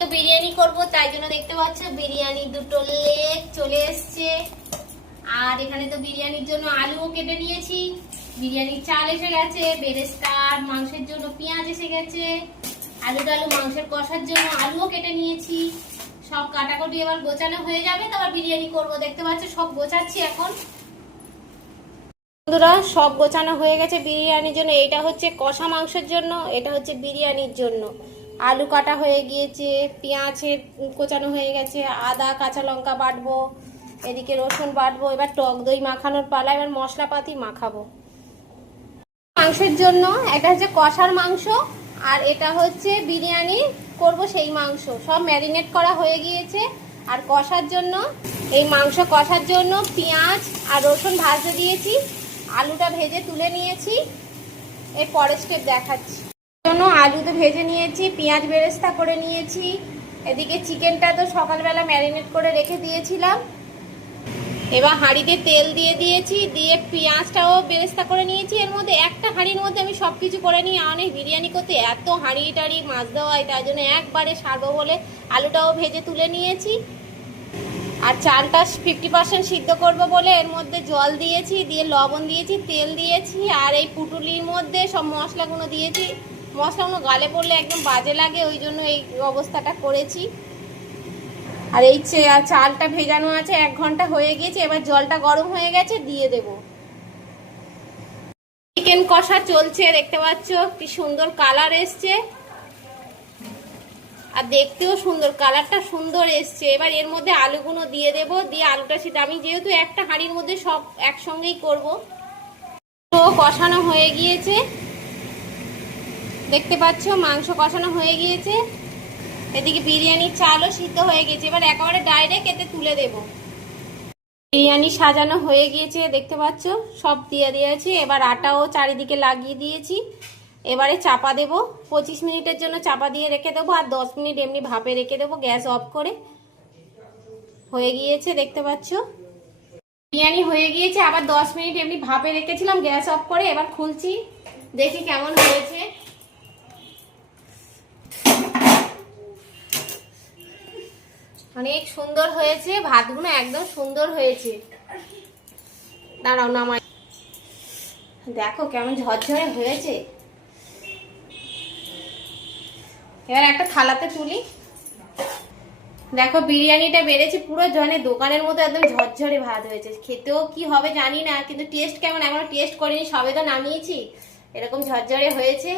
তো বিরিয়ানি করব, তাই জন্য দেখতে পাচ্ছ বিরিয়ানি দুটো লেগ চলে এসছে। আর এখানে তো বিরিয়ানির জন্য আলুও কেটে নিয়েছি, বিরিয়ানির চাল এসে গেছে, বেরেস্তা মাংসের জন্য পেঁয়াজ এসে গেছে, আলু মাংসের কষার জন্য আলুও কেটে নিয়েছি। সব কাটাকুটি এবার গোছানো হয়ে যাবে, তারপর বিরিয়ানি করব। দেখতে পাচ্ছ সব গোছাচ্ছি এখন। বন্ধুরা সব গোছানো হয়ে গেছে বিরিয়ানির জন্য। এটা হচ্ছে কষা মাংসের জন্য, এটা হচ্ছে বিরিয়ানির জন্য। আলু কাটা হয়ে গিয়েছে, পেঁয়াজ কোচানো হয়ে গেছে, আদা কাঁচা লঙ্কা বাটবো, এদিকে রসুন বাটবো। এবার টক দই মাখানোর পালা, এবার মশলাপাতি মাখাবো। মাংসের জন্য এটা হচ্ছে কষার মাংস, আর এটা হচ্ছে বিরিয়ানি করব সেই মাংস। সব ম্যারিনেট করা হয়ে গিয়েছে। আর কষার জন্য এই মাংস কষার জন্য পেঁয়াজ আর রসুন ভাজতে দিয়েছি, আলুটা ভেজে তুলে নিয়েছি। এর পরের স্টেপ দেখাচ্ছি। জন্য আলু তো ভেজে নিয়েছি, পেঁয়াজ বেরেস্তা করে নিয়েছি। এদিকে চিকেনটা তো সকালবেলা ম্যারিনেট করে রেখে দিয়েছিলাম। এবার হাঁড়িতে তেল দিয়ে দিয়েছি, দিয়ে পেঁয়াজটাও বেরেস্তা করে নিয়েছি। এর মধ্যে একটা হাঁড়ির মধ্যে আমি সব কিছু করে নিই। অনেক বিরিয়ানি করতে এত হাঁড়ি টাড়ি মাছ দেওয়া হয়, তাই জন্য একবারে সারবো বলে আলুটাও ভেজে তুলে নিয়েছি। আর চালটা 50% সিদ্ধ করব বলে এর মধ্যে জল দিয়েছি, দিয়ে লবণ দিয়েছি, তেল দিয়েছি। আর এই পুটুলির মধ্যে সব মশলাগুলো দিয়েছি। মশলাগুলো গালে পড়লে একদম বাজে লাগে, ওই জন্য এই অবস্থাটা করেছি। আর এই চালটা ভেজানো আছে, 1 ঘন্টা হয়ে গিয়েছে। এবার জলটা গরম হয়ে গেছে, দিয়ে দেব। চিকেন কষা চলছে, দেখতে পাচ্ছ কি সুন্দর কালার এসছে, আর দেখতেও সুন্দর, কালারটা সুন্দর এসছে। এবার এর মধ্যে আলুগুলো দিয়ে দেব, দিয়ে আলুটা সেটা আমি যেহেতু একটা হাঁড়ির মধ্যে সব একসঙ্গেই করব। তো কষানো হয়ে গিয়েছে, দেখতে পাচ্ছ মাংস কষানো হয়ে গিয়েছে। এদিকে বিরিয়ানির চালও সিদ্ধ হয়ে গেছে। এবার একেবারে ডাইরেক্ট এতে তুলে দেব। বিরিয়ানি সাজানো হয়ে গিয়েছে, দেখতে পাচ্ছ সব দিয়ে দিয়েছি। এবার আটাও চারিদিকে লাগিয়ে দিয়েছি। এবারে চাপা দেব, 25 মিনিটের জন্য চাপা দিয়ে রেখে দেবো। আর 10 মিনিট এমনি ভাপে রেখে দেবো, গ্যাস অফ করে। হয়ে গিয়েছে, দেখতে পাচ্ছ বিরিয়ানি হয়ে গিয়েছে। আবার 10 মিনিট এমনি ভাপে রেখেছিলাম গ্যাস অফ করে। এবার খুলছি, দেখি কেমন হয়েছে। অনেক সুন্দর হয়েছে, ভাতগুলো একদম সুন্দর হয়েছে। দাঁড়াও নামাই, দেখো কেমন ঝরঝরে হয়েছে। এবার একটা থালাতে তুলি। দেখো বিরিয়ানিটা বেড়েছে পুরো জনে দোকানের মতো, একদম ঝরঝরে ভাত হয়েছে। খেতেও কি হবে জানি না, কিন্তু টেস্ট কেমন এখনো টেস্ট করিনি, সবে তো নামিয়েছি। এরকম ঝরঝরে হয়েছে।